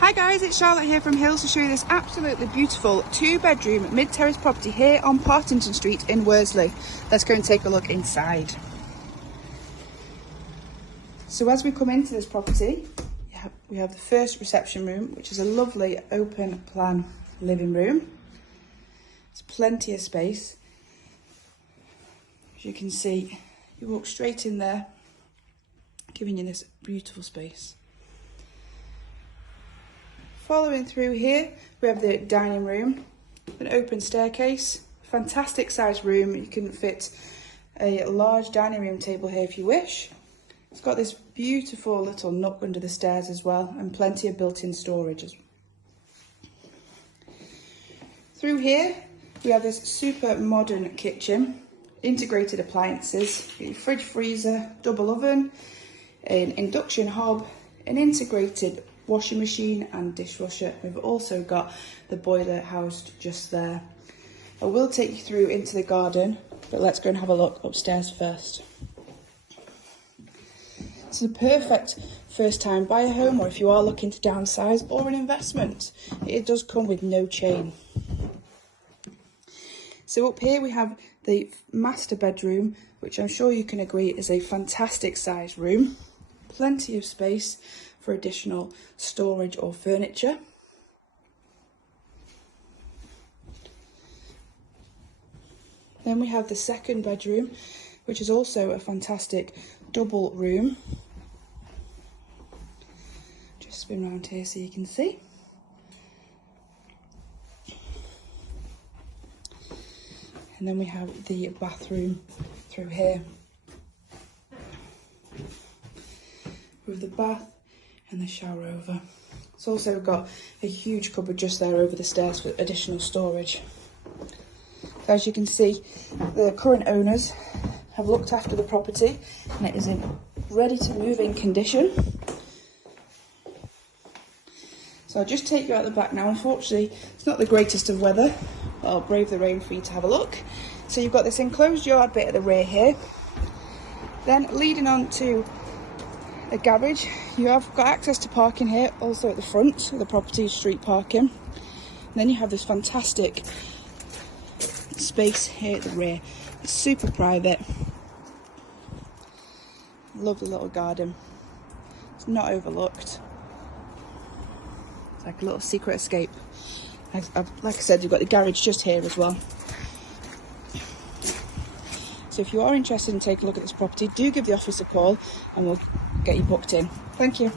Hi guys, it's Charlotte here from Hills to show you this absolutely beautiful 2-bedroom mid-terrace property here on Partington Street in Worsley. Let's go and take a look inside. So as we come into this property, we have the first reception room, which is a lovely open plan living room. There's plenty of space. As you can see, you walk straight in there, giving you this beautiful space. Following through here, we have the dining room, an open staircase, fantastic sized room. You can fit a large dining room table here if you wish. It's got this beautiful little nook under the stairs as well, and plenty of built-in storage as well. Through here, we have this super modern kitchen, integrated appliances, fridge, freezer, double oven, an induction hob, an integrated washing machine and dishwasher. We've also got the boiler housed just there. I will take you through into the garden, but let's go and have a look upstairs first. It's a perfect first time buyer home, or if you are looking to downsize or an investment. It does come with no chain. So up here we have the master bedroom, which I'm sure you can agree is a fantastic sized room. Plenty of space for additional storage or furniture. Then we have the second bedroom, which is also a fantastic double room. Just spin around here so you can see. And then we have the bathroom through here, with the bath and the shower over. It's also got a huge cupboard just there over the stairs for additional storage. So as you can see, the current owners have looked after the property and it is in ready to move in condition. So I'll just take you out the back now. Unfortunately, it's not the greatest of weather, but I'll brave the rain for you to have a look. So you've got this enclosed yard bit at the rear here. Then leading on to a garage, you have got access to parking here, also at the front of the property, street parking. And then you have this fantastic space here at the rear. It's super private. Lovely little garden. It's not overlooked. It's like a little secret escape. Like I said, you've got the garage just here as well. So if you are interested in taking a look at this property, do give the office a call and we'll get you booked in. Thank you.